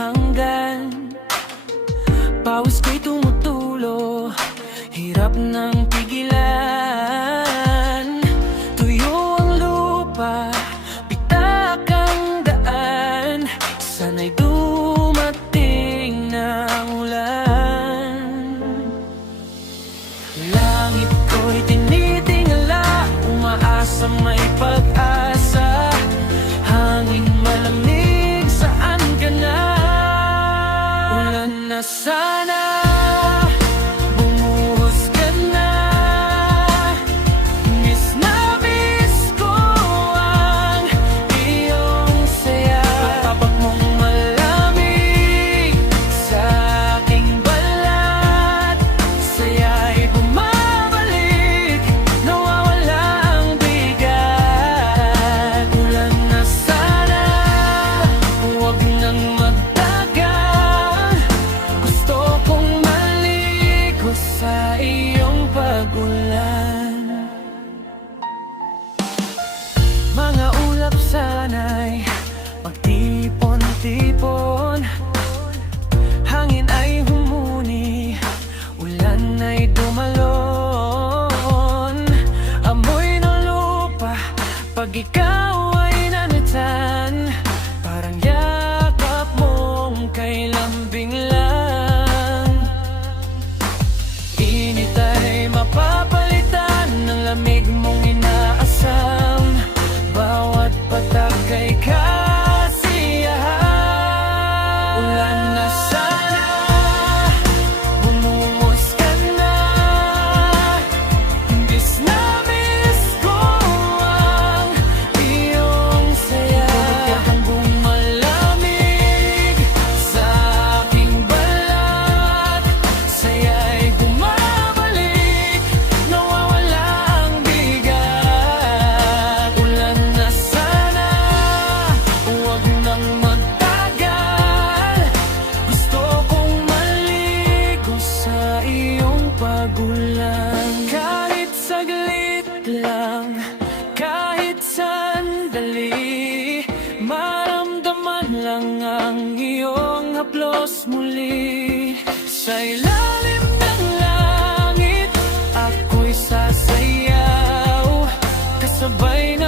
hanggan. Pawis ko'y tumutulo, hirap ng pigilan. Tuyo ang lupa, pitak ang daan, sana'y dumating na ulan. Langit ko'y tinitingala, umaasa may pag-asa. Hangin malamig, saan ka na? Ulan na sana, bumuhos ka na. Miss na miss ko ang iyong saya. Tapak mong malamig sa aking balat, saya'y bumabalik, nawawala ang bigat. Ulan na sana, huwag nang magtagal, gusto kong maligo sa iyong pag-ulan. Mga ulap sana'y magtipon-tipon, hangin ay humuni, ulan ay dumalon. Amoy ng lupa pag ikaw ay nanitan, parang yakap mong kay lambing lang. Init ay mapapalitan ng lamig mong inaasam, bawat patak ay kasiyahan. Ulan na sana, bumuhos ka na. Miss na miss ko ang iyong saya. Huwag kang bumalamig sa aking balat, saya'y bumabalik, nawawala ang bigat. Ulan na sana, huwag nang magtagal, gusto kong maligo sa iyong pag-ulan. Kahit saglit lang, kahit sandali, maramdaman lang ang iyong haplos muli. Sa ilalim ng langit, ako'y sasayaw, kasabay